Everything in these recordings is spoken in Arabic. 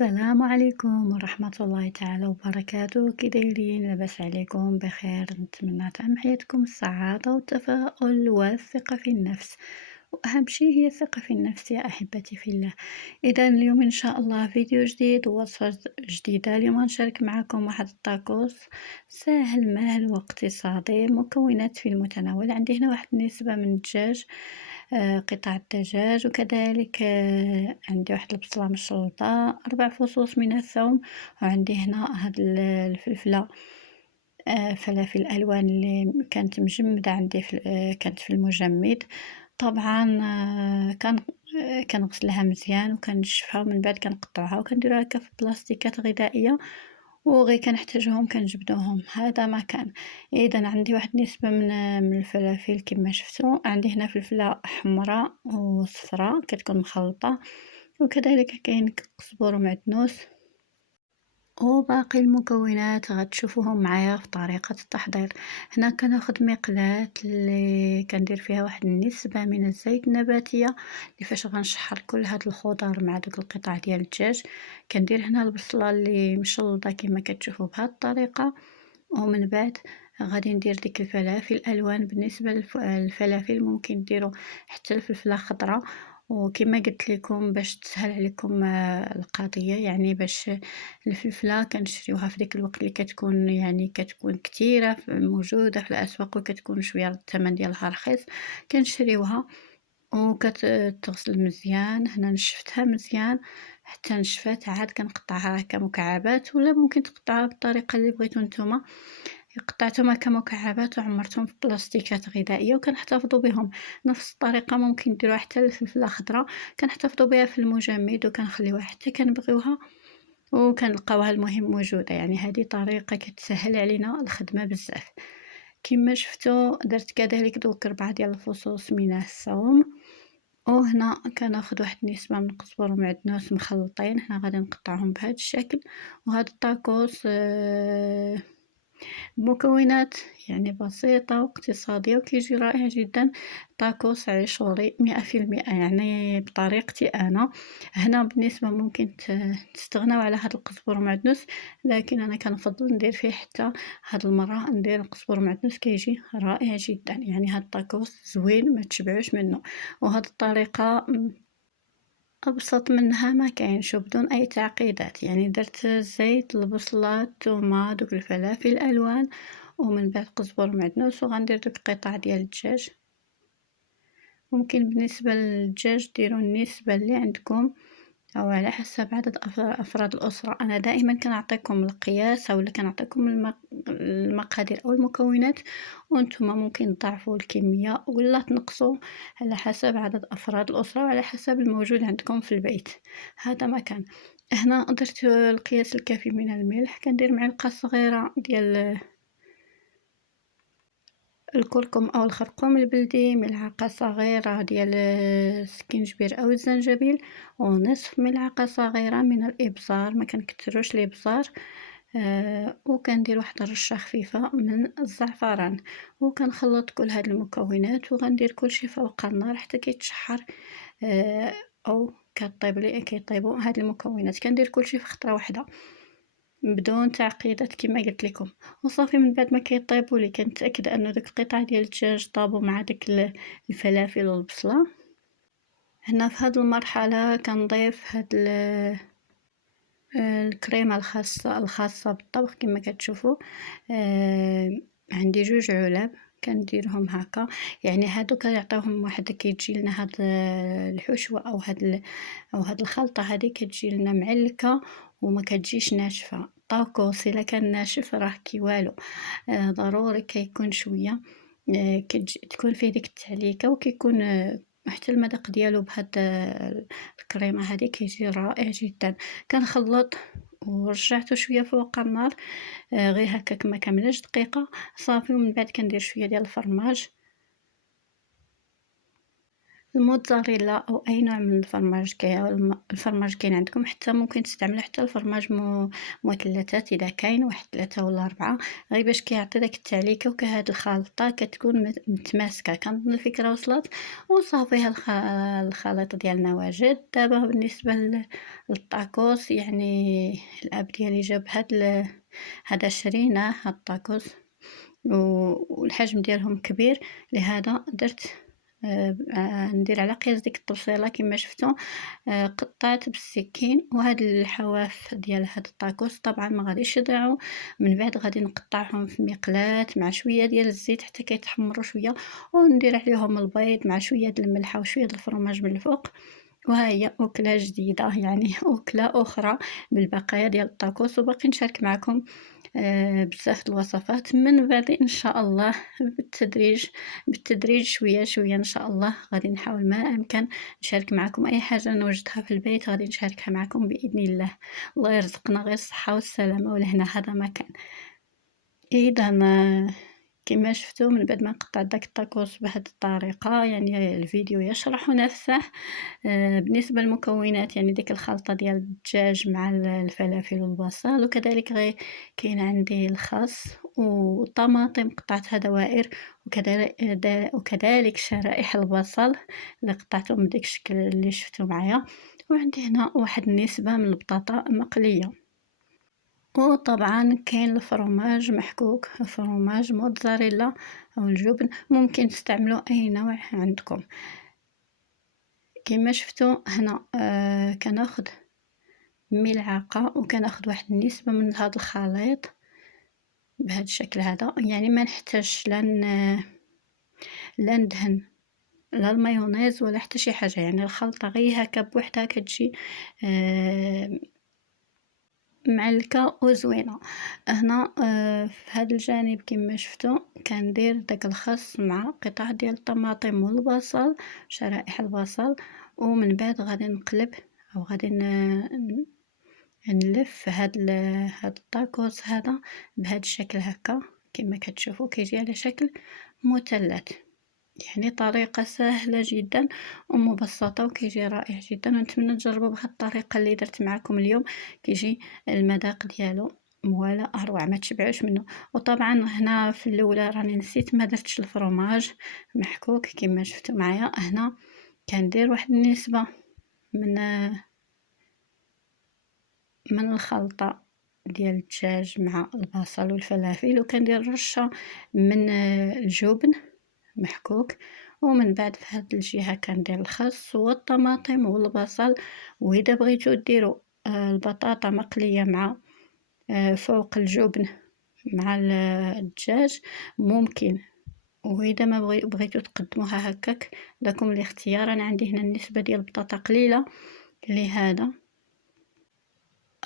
السلام عليكم ورحمة الله تعالى وبركاته، كي دايرين؟ لاباس عليكم؟ بخير؟ نتمنى تعم حياتكم السعادة والتفاؤل والثقة في النفس، وأهم شيء هي الثقة في النفس يا أحبتي في الله. إذا اليوم إن شاء الله فيديو جديد ووصفة جديدة. اليوم غنشارك معكم واحد الطاكوس ساهل ماهل واقتصادي، مكونات في المتناول. عندي هنا واحد النسبة من الدجاج، قطع الدجاج، وكذلك عندي واحد البصلة مشلطة، 4 فصوص من الثوم، وعندي هنا هاد الفلفلة، فلافل ألوان اللي كانت مجمدة عندي كانت في المجمد. طبعًا كنغسلها مزيان وكنشفها ومن بعد كنقطعوها وكنديروها هكا في بلاستيكات غذائية، وغير كنحتاجوهم كنجبدوهم. هذا ما كان. إذا عندي واحد النسبة من الفلافل كما شفتوا. عندي هنا فلفلة حمراء وصفراء كتكون مخلطة، وكذلك كاين قزبر ومعدنوس، وباقي المكونات غتشوفوهم معايا في طريقة التحضير. هنا كناخد مقلاة اللي كندير فيها واحد النسبة من الزيت النباتية اللي فاش غنشحر كل هاد الخضر مع دوك القطع ديال الدجاج. كندير هنا البصلة اللي مشلضة كما كتشوفوا بهاد الطريقة، ومن بعد غادي ندير ديك الفلافل الالوان. بالنسبه للفلافل ممكن ديروا حتى الفلفله خضراء، وكما قلت لكم باش تسهل عليكم القضيه، يعني باش الفلفله كنشريوها في ديك الوقت اللي كتكون يعني كتكون كثيره موجوده في الاسواق وكتكون شويه الثمن ديالها رخيص، كنشريوها وكتغسل مزيان. هنا نشفتها مزيان حتى نشفات، عاد كنقطعها هكا مكعبات، ولا ممكن تقطعوها بالطريقه اللي بغيتو نتوما. قطعتهم هكا مكعبات وعمرتهم في بلاستيكات غذائيه وكنحتفظوا بهم. نفس الطريقه ممكن ديروها حتى للفلفله خضراء، كنحتفظوا بها في المجمد وكنخليوها حتى كنبغيوها وكنلقاوها المهم موجوده. يعني هذه طريقه كتسهل علينا الخدمه بزاف. كما شفتوا درت كذلك دوك 4 ديال الفصوص من الثوم، وهنا كناخد واحد النسبة من القزبر ومعدنوس مخلطين. هنا غادي نقطعهم بهذا الشكل. وهذا الطاكوس بمكونات يعني بسيطة واقتصادية وكيجي رائع جدا. طاكوس عاشوري 100%، يعني بطريقتي أنا. هنا بالنسبة ممكن تستغناو على هاد القزبر ومعدنوس، لكن أنا كنفضل ندير فيه حتى هاد المرة ندير القزبر ومعدنوس، كيجي رائع جدا. يعني هاد الطاكوس زوين ما تشبعوش منه. وهاد الطريقة أبسط منها ما كاينش وبدون أي تعقيدات. يعني درت الزيت، البصلة، الثومة، دوك الفلافل الألوان، ومن بعد قزبر ومعدنوس، وغندير دوك القطع ديال الدجاج. ممكن بالنسبة للدجاج ديروا النسبة اللي عندكم أو على حسب عدد أفراد الأسرة. أنا دائما كنعطيكم القياس أو كنعطيكم المقادير أو المكونات، وانتم ممكن تضاعفوا الكمية ولا تنقصوا على حسب عدد أفراد الأسرة وعلى حسب الموجود عندكم في البيت. هذا ما كان. هنا درت القياس الكافي من الملح، كندير معلقة صغيرة ديال الكركم أو الخرقوم البلدي، ملعقة صغيرة ديال السكينجبير أو الزنجبيل، ونصف ملعقة صغيرة من الإبزار، ما كنكتروش الإبزار. وكندير واحد الرشة خفيفة من الزعفران، وكنخلط كل هاد المكونات وغندير كلشي فوق النار حتى كيتشحر. أو كيطيبوا هاد المكونات. كندير كلشي في خطرة واحدة بدون تعقيدات كما قلت لكم، وصافي. من بعد ما كيطيبوا لي كنتاكد انه داك القطع ديال الدجاج طابوا مع داك الفلافل والبصله. هنا في هذه المرحله كنضيف هاد الكريمه الخاصه بالطبخ كما كتشوفوا. عندي 2 علب كنديرهم هكا. يعني هادو كيعطيوهم واحد كيجي لنا هاد الحشوه او هاد الخلطه هذه كتجي لنا معلكه وما كتجيش ناشفه. الطاكوس الا كان ناشف راه كي والو. ضروري كيكون شويه تكون فيه ديك التعليكه، وكيكون حتى المذاق ديالو بهاد الكريمه هذه كيجي رائع جدا. كنخلط ورجعته شويه فوق النار، غير هكاك ما كملش دقيقه صافي. ومن بعد كندير شويه ديال الفرماج الموتزاريلا أو أي نوع من الفرماج الفرماج كاين عندكم، حتى ممكن تستعملوا حتى الفرماج مثلثات إذا كاين واحد 3 ولا 4، غير باش كيعطي داك التعليكة وهاد الخلطة كتكون متماسكة. كنظن الفكرة وصلت. وصافي هاد الخليط ديالنا واجد. دابا بالنسبة للطاكوس، يعني الأب ديالي جاب هذا شريناه هاد الطاكوس والحجم ديالهم كبير، لهذا درت ندير على قياس ديك الطبسيلة كما شفتوا. قطعت بالسكين، وهاد الحواف ديال هاد الطاكوس طبعا ما غاديش يضيعوا. من بعد غادي نقطعهم في مقلاة مع شويه ديال الزيت حتى كيتحمروا شويه، وندير عليهم البيض مع شويه د الملحه وشويه د الفرماج من الفوق. وها هي أكلة جديدة، يعني أكلة أخرى بالبقايا ديال الطاكوس. وباقي نشارك معكم بزاف د الوصفات من بعد إن شاء الله، بالتدريج شوية شوية إن شاء الله. غادي نحاول ما أمكن نشارك معكم أي حاجة نوجدها في البيت، غادي نشاركها معكم بإذن الله. الله يرزقنا غير الصحة والسلامة ولهنا هذا ما كان. إذا كما شفتوا من بعد ما قطعت داك الطاكوس بهذه الطريقة، يعني الفيديو يشرح نفسه. بالنسبة للمكونات، يعني ديك الخلطة ديال الدجاج مع الفلافل والبصل، وكذلك كاين عندي الخس والطماطم قطعتها دوائر، وكذلك شرائح البصل اللي قطعتهم بديك الشكل اللي شفتوا معايا. وعندي هنا واحد النسبة من البطاطا مقلية. وطبعا كاين الفرماج محكوك، فرماج موتزاريلا او الجبن، ممكن تستعملوا اي نوع عندكم. كما شفتوا هنا كناخذ ملعقه وكناخذ واحد النسبه من هذا الخليط بهذا الشكل هذا. يعني ما نحتاجش لا ندهن لا المايونيز ولا حتى شي حاجه، يعني الخلطه غير هكا بوحدها كتجي معلكة وزوينة. هنا في هذا الجانب كما شفتوا كندير داك الخس مع قطع ديال الطماطم والبصل، شرائح البصل. ومن بعد غادي نقلب او غادي نلف هاد الطاكوس هذا بهذا الشكل هكا. كما كتشوفوا كيجي على شكل مثلث، يعني طريقة سهلة جدا ومبسطة وكيجي رائع جدا. ونتمنى تجربوا بهذه الطريقة اللي درت معكم اليوم، كيجي المذاق ديالو مولا اروع ما تشبعوش منه. وطبعا هنا في الاولى راني نسيت ما درتش الفرماج محكوك كما شفتوا معايا. هنا كندير واحد النسبة من الخلطة ديال الدجاج مع البصل والفلافل، وكندير رشة من الجبن محكوك. ومن بعد في هاد الجهة كندير الخس والطماطم والبصل. واذا بغيتو ديروا البطاطا مقلية مع فوق الجبن مع الدجاج ممكن. واذا ما بغيتو تقدموها هكاك لكم الاختيار. انا عندي هنا النسبة ديال البطاطا قليلة، لهذا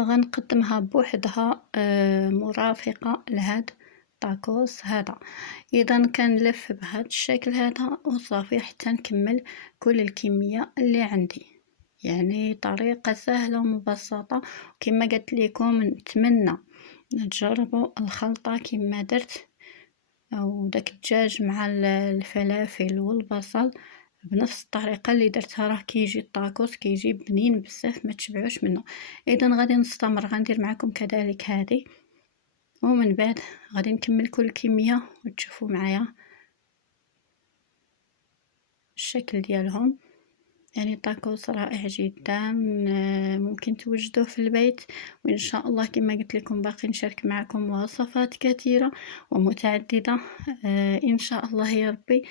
غنقدمها بوحدها مرافقة لهاد الطاكوس هذا. اذا كنلف بهذا الشكل هذا وصافي حتى نكمل كل الكمية اللي عندي. يعني طريقة سهلة ومبسطة. كما قلت لكم نتمنى تجربوا الخلطة كما درت، او داك الدجاج مع الفلافل والبصل بنفس الطريقه اللي درتها. راه كيجي الطاكوس كيجي بنين بزاف ما تشبعوش منه. اذا غادي نستمر غندير معكم كذلك هذه، ومن بعد غادي نكمل كل كميه وتشوفوا معايا الشكل ديالهم. يعني طاكوس رائع جدا، ممكن توجدوه في البيت. وان شاء الله كما قلت لكم باقي نشارك معكم وصفات كثيره ومتعدده ان شاء الله يا ربي.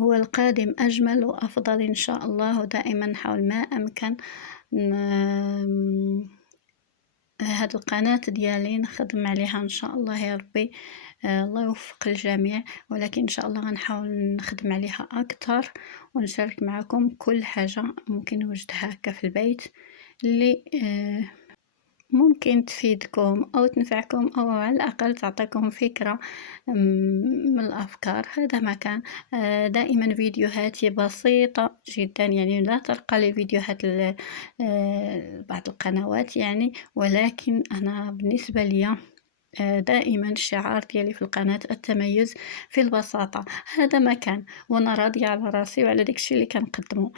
هو القادم أجمل وأفضل إن شاء الله. ودائما نحاول ما أمكن هاد القناة ديالي نخدم عليها إن شاء الله يا ربي. الله يوفق الجميع، ولكن إن شاء الله غنحاول نخدم عليها أكثر ونشارك معكم كل حاجة ممكن نوجدها هكا في البيت اللي ممكن تفيدكم أو تنفعكم أو على الأقل تعطيكم فكرة من الأفكار. هذا ما كان. دائما فيديوهاتي بسيطة جدا، يعني لا ترقى لفيديوهات بعض القنوات يعني، ولكن أنا بالنسبة لي دائمًا الشعار ديالي في القناة التميز في البساطة، هذا ما كان، وأنا راضية على راسي وعلى داك الشي اللي كنقدمو.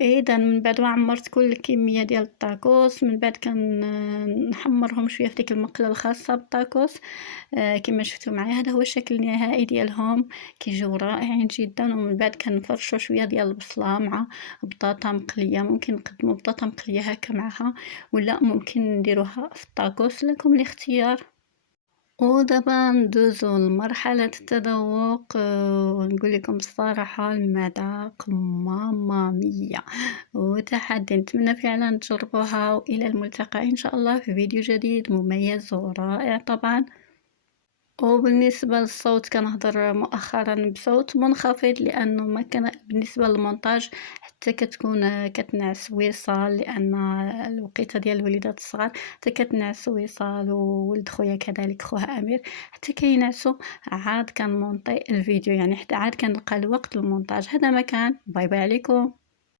إذًا من بعد ما عمّرت كل الكمية ديال الطاكوس، من بعد نحمّرهم شوية في ديك المقلة الخاصة بالطاكوس، كيما شفتوا معايا هذا هو الشكل النهائي ديالهم، كيجيو رائعين جدًا، ومن بعد كنفرشوا شوية ديال البصلة مع بطاطا مقلية، ممكن نقدموا بطاطا مقلية هاكا معاها، ولا ممكن نديروها في الطاكوس، لكم الاختيار. ودابا ندوزو لمرحلة التذوق، ونقول لكم الصراحة المذاق ماما ميا وتحدي، نتمنى فعلا تجربوها، وإلى الملتقى إن شاء الله في فيديو جديد مميز ورائع طبعا. وبالنسبة للصوت كنهضر مؤخرًا بصوت منخفض لأنه ما كان بالنسبة للمونتاج حتى كتكون كتنعس وصال، لأن الوقيتة ديال الوليدات الصغار حتى كتنعس وصال، وولد خويا كذلك خوها أمير حتى كينعسوا، عاد كنمونطي الفيديو يعني حتى عاد كنلقى الوقت للمونتاج. هذا ما كان، باي باي عليكم.